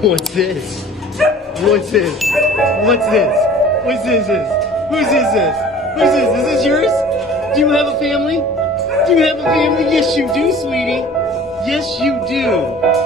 What's this? What's this? What's this? What's this? Whose is this? Whose is this? Is this yours? Do you have a family? Do you have a family? Yes, you do, sweetie. Yes, you do.